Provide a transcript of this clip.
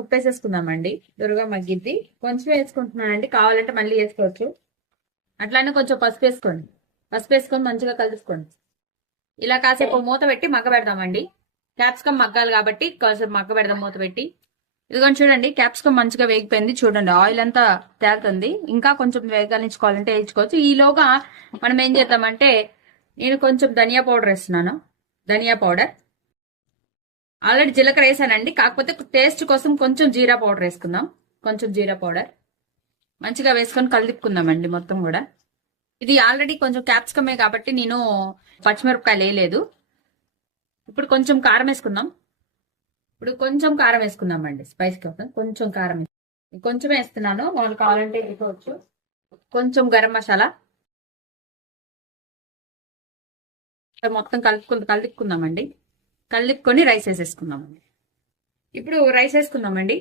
ఉప్పు వేసేసుకుందామండి. దొరగా మగ్గిద్ది. కొంచెం వేసుకుంటున్నానండి, కావాలంటే మళ్ళీ వేసుకోవచ్చు. అట్లానే కొంచెం పసుపు వేసుకోండి. పసుపు వేసుకొని మంచిగా కలుపుకోండి. ఇలా కాసేపు మూత పెట్టి మగ్గ పెడదామండి. క్యాప్సికమ్ మగ్గాలి కాబట్టి కాసేపు మగ్గ పెడదాం మూత పెట్టి. ఇదిగోండి చూడండి, క్యాప్సికమ్ మంచిగా వేగిపోయింది. చూడండి ఆయిల్ అంతా తేలుతుంది. ఇంకా కొంచెం వేగాలించుకోవాలంటే వేయించుకోవచ్చు. ఈలోగా మనం ఏం చేద్దామంటే, నేను కొంచెం ధనియా పౌడర్ వేస్తున్నాను. ధనియా పౌడర్ ఆల్రెడీ జీలకర్ర వేసానండి, కాకపోతే టేస్ట్ కోసం కొంచెం జీరా పౌడర్ వేసుకుందాం. కొంచెం జీరా పౌడర్ మంచిగా వేసుకొని కలిపుకుందామండి మొత్తం కూడా. ఇది ఆల్రెడీ కొంచెం క్యాప్సికమే కాబట్టి నేను పచ్చిమిరపకాయలు వేయలేదు. ఇప్పుడు కొంచెం కారం వేసుకుందాం. ఇప్పుడు కొంచెం కారం వేసుకుందామండి, స్పైస్ కోసం కొంచెం కారం కొంచెం వేస్తున్నాను, వాళ్ళు కావాలంటే వేసుకోవచ్చు. కొంచెం గరం మసాలా మొత్తం కలుపుకుందామండి. కలుపుకొని రైస్ వేసేసుకుందామండి. ఇప్పుడు రైస్ వేసుకుందామండి.